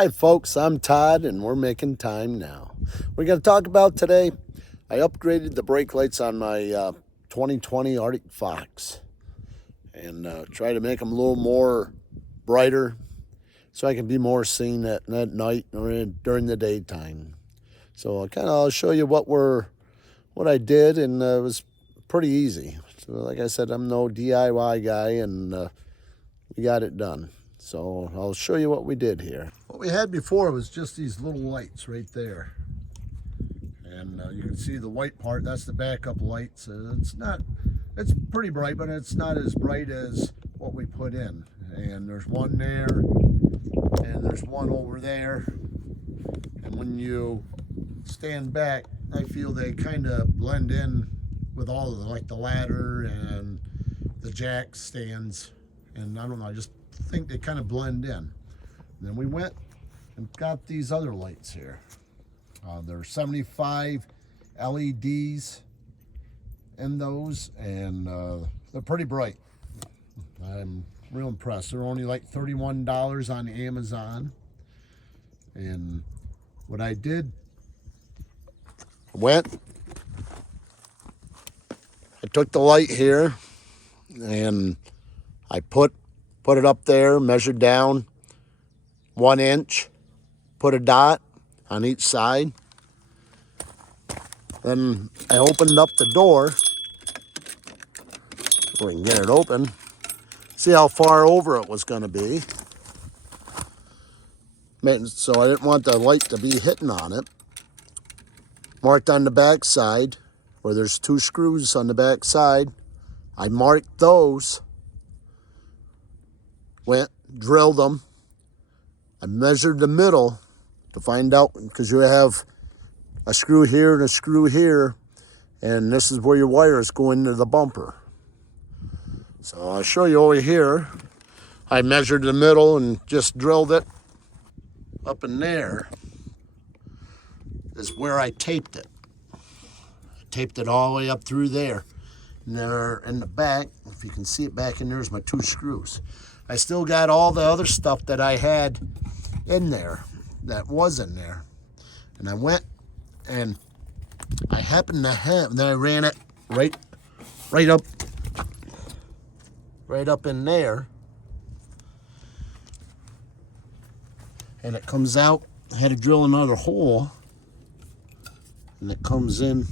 Hi, folks. I'm Todd, and we're making time now. We're going to talk about today. I upgraded the brake lights on my 2020 Arctic Fox and try to make them a little more brighter so I can be more seen at night or during the daytime. So I'll show you what I did, and it was pretty easy. So like I said, I'm no DIY guy, and we got it done. So I'll show you what we did here. What we had before was just these little lights right there. And you can see the white part, that's the backup lights. It's pretty bright, but it's not as bright as what we put in. And there's one there, and there's one over there. And when you stand back, I feel they kind of blend in with all of like the ladder and the jack stands. And I don't know, I just think they kind of blend in. And then we went and got these other lights here. There are 75 LEDs in those, and they're pretty bright. I'm real impressed. They're only like $31 on Amazon. And what I did, I took the light here and I put it up there, measured down 1 inch, put a dot on each side. Then I opened up the door, so we can get it open, see how far over it was going to be. So I didn't want the light to be hitting on it. Marked on the back side, where there's 2 screws on the back side. I marked those, went, drilled them. I measured the middle to find out, because you have a screw here and a screw here, and this is where your wires go into the bumper. So I'll show you over here. I measured the middle and just drilled it. Up in there is where I taped it. I taped it all the way up through there. And there in the back, if you can see it back in there, is my 2 screws. I still got all the other stuff that I had in there, that was in there. And I went and I happened to have, then I ran it right up in there. And it comes out. I had to drill another hole, and it comes in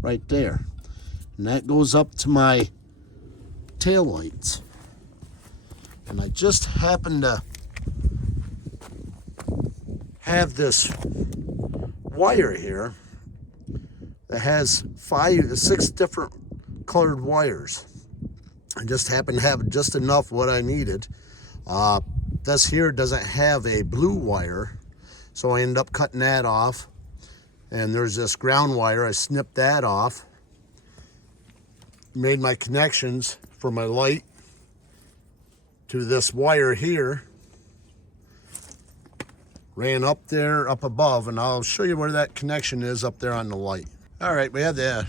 right there. And that goes up to my tail lights. And I just happened to have this wire here that has 6 different colored wires. I just happened to have just enough what I needed. This here doesn't have a blue wire, so I ended up cutting that off. And there's this ground wire, I snipped that off. Made my connections for my light to this wire here. Ran up there, up above, and I'll show you where that connection is up there on the light. All right, we had the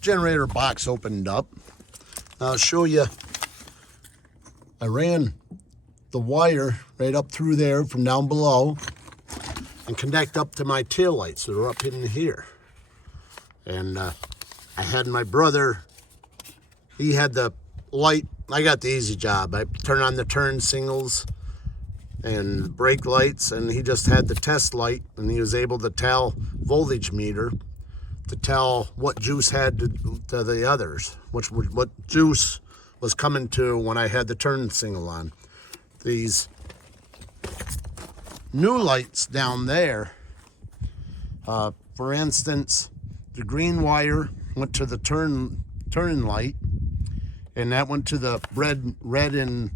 generator box opened up. I'll show you, I ran the wire right up through there from down below and connect up to my tail lights that are up in here. And I had my brother, he had the light. I got the easy job. I turn on the turn signals and brake lights, and he just had the test light, and he was able to tell voltage meter to tell what juice had to the others, what juice was coming to when I had the turn signal on. These new lights down there, for instance, the green wire went to the turn light, and that went to the red and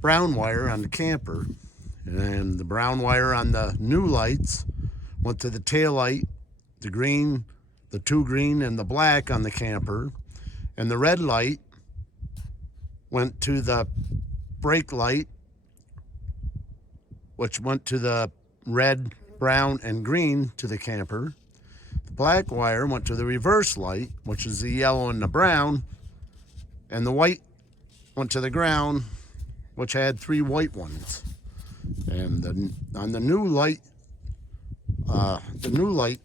brown wire on the camper, and the brown wire on the new lights went to the tail light, the green, the 2 green and the black on the camper, and the red light went to the brake light, which went to the red, brown, and green to the camper. The black wire went to the reverse light, which is the yellow and the brown, and the white went to the ground, which had 3 white ones. And on the new light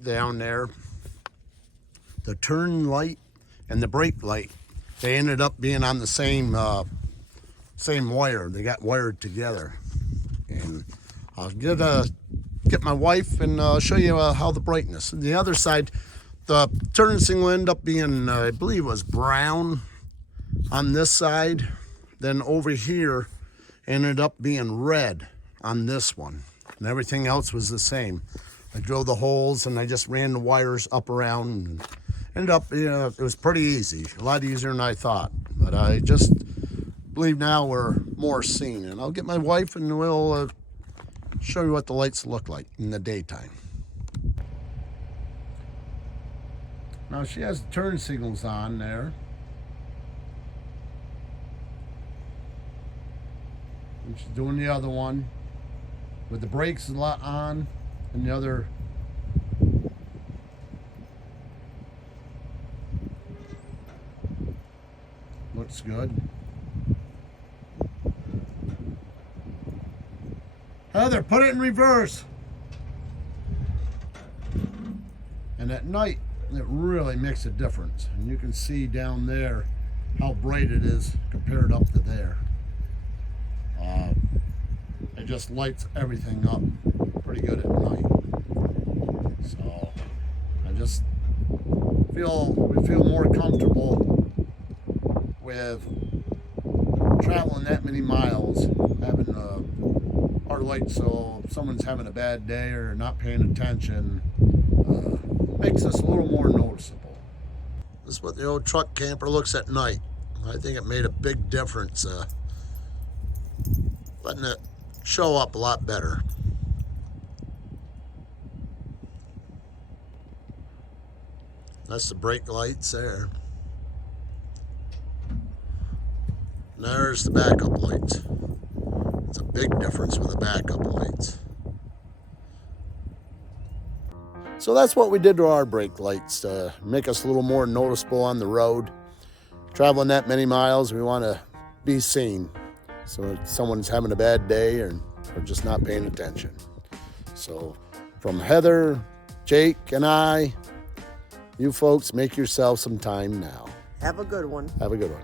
down there, the turn light and the brake light, they ended up being on the same wire. They got wired together. And I'll get my wife and show you how the brightness. And the other side, the turn signal ended up being, I believe it was brown on this side. Then over here ended up being red on this one. And everything else was the same. I drilled the holes and I just ran the wires up around and ended up, it was pretty easy. A lot easier than I thought. But I just believe now we're more seen. And I'll get my wife and we'll show you what the lights look like in the daytime. Now she has the turn signals on there. And she's doing the other one with the brakes on and the other. Looks good. Heather, put it in reverse. And at night, it really makes a difference. And you can see down there how bright it is compared up to there. It just lights everything up pretty good at night. So I just we feel more comfortable with traveling that many miles, having our lights, so if someone's having a bad day or not paying attention, makes us a little more noticeable. This is what the old truck camper looks at night. I think it made a big difference, letting it show up a lot better. That's the brake lights there. And there's the backup lights. It's a big difference with the backup lights. So that's what we did to our brake lights to make us a little more noticeable on the road. Traveling that many miles, we want to be seen. So if someone's having a bad day or just not paying attention. So from Heather, Jake, and I, you folks, make yourself some time now. Have a good one. Have a good one.